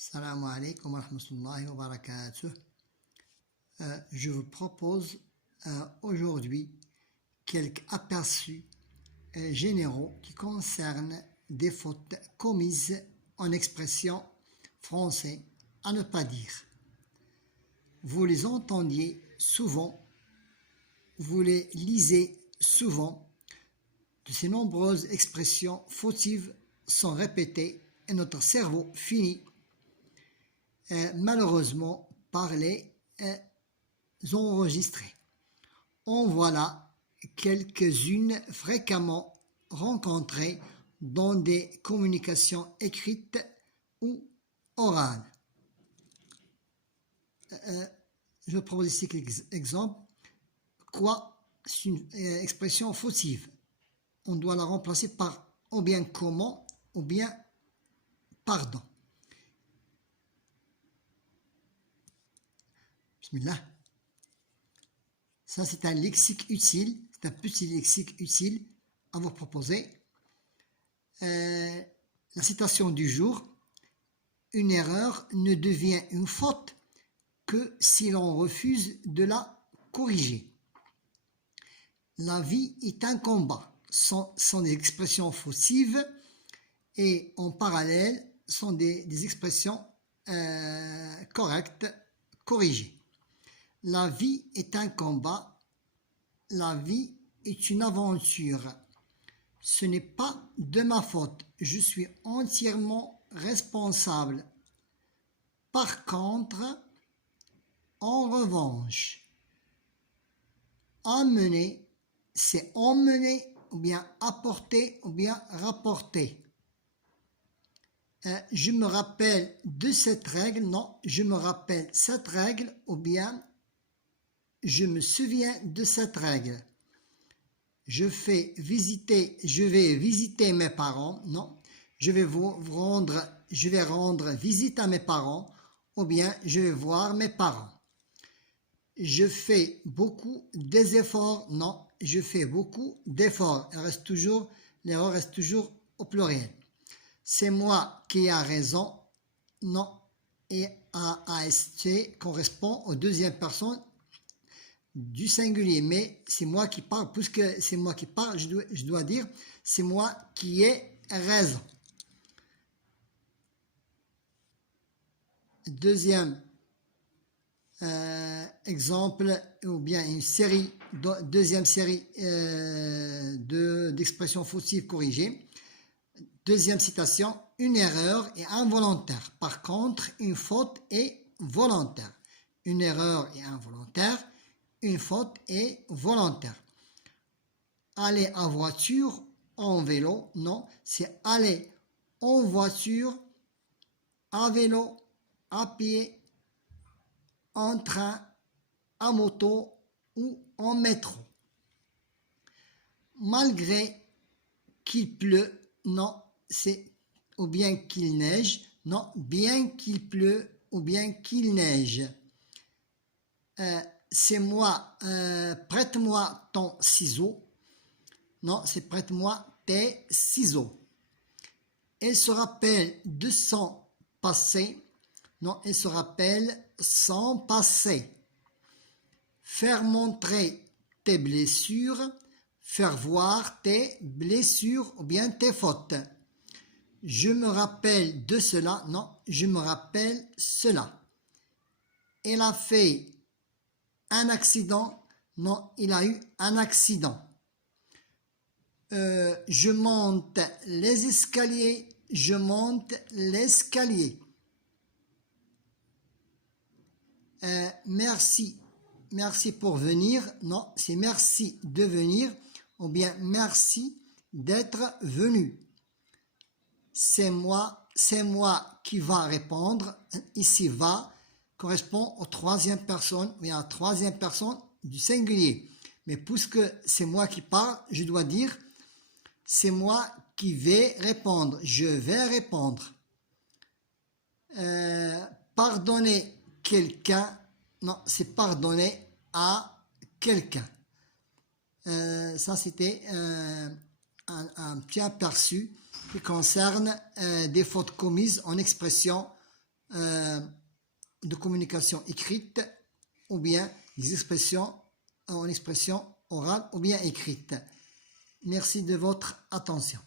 Salam alaikum wa rahmatullahi wa barakatuh. Je vous propose aujourd'hui quelques aperçus généraux qui concernent des fautes commises en expression française à ne pas dire. Vous les entendiez souvent, vous les lisez souvent. De ces nombreuses expressions fautives sont répétées et notre cerveau finit malheureusement par les enregistrer. En voilà quelques-unes fréquemment rencontrées dans des communications écrites ou orales. Je propose ici quelques exemples. Quoi, c'est une expression fautive. On doit la remplacer par ou bien comment ou bien pardon. Bismillah. Ça, c'est un lexique utile, c'est un petit lexique utile à vous proposer. La citation du jour: une erreur ne devient une faute que si l'on refuse de la corriger. La vie est un combat. Sont des expressions fautives et en parallèle sont des expressions correctes, corrigées. La vie est un combat, la vie est une aventure. Ce n'est pas de ma faute, je suis entièrement responsable. Par contre, en revanche, amener, c'est emmener ou bien apporter ou bien rapporter. Je me rappelle de cette règle, non, je me rappelle cette règle ou bien je me souviens de cette règle. Je vais visiter mes parents, non, je vais rendre visite à mes parents ou bien je vais voir mes parents. Je fais beaucoup d'efforts, non, je fais beaucoup d'efforts. L'erreur reste toujours au pluriel. C'est moi qui ai raison, non, et AST correspond aux deuxième personne du singulier, mais c'est moi qui parle, puisque c'est moi qui parle, je dois dire c'est moi qui ai raison. Deuxième exemple, ou bien une série, deuxième série d'expressions fautives corrigées. Deuxième citation: une erreur est involontaire. Par contre, une faute est volontaire. Une erreur est involontaire, une faute est volontaire. Aller en voiture, en vélo, non, c'est aller en voiture, à vélo, à pied, en train, à moto ou en métro. Malgré qu'il pleut, non, c'est ou bien qu'il neige, non, bien qu'il pleut ou bien qu'il neige. C'est moi, prête-moi ton ciseau, non, c'est prête-moi tes ciseaux. Elle se rappelle de son passé, non, elle se rappelle son passé. Faire montrer tes blessures, faire voir tes blessures ou bien tes fautes. Je me rappelle de cela, non, je me rappelle cela. Elle a fait un accident, non, il a eu un accident. Je monte les escaliers, je monte l'escalier. Merci pour venir, non, c'est merci de venir ou bien merci d'être venu. C'est moi qui va répondre. Ici va correspond aux troisième personne, ou à la troisième personne du singulier. Mais puisque c'est moi qui parle, je dois dire c'est moi qui vais répondre. Je vais répondre. Pardonner quelqu'un, non, c'est pardonner à quelqu'un. Ça, c'était un petit aperçu qui concerne des fautes commises en expression de communication écrite ou bien des expressions en expression orale ou bien écrite. Merci de votre attention.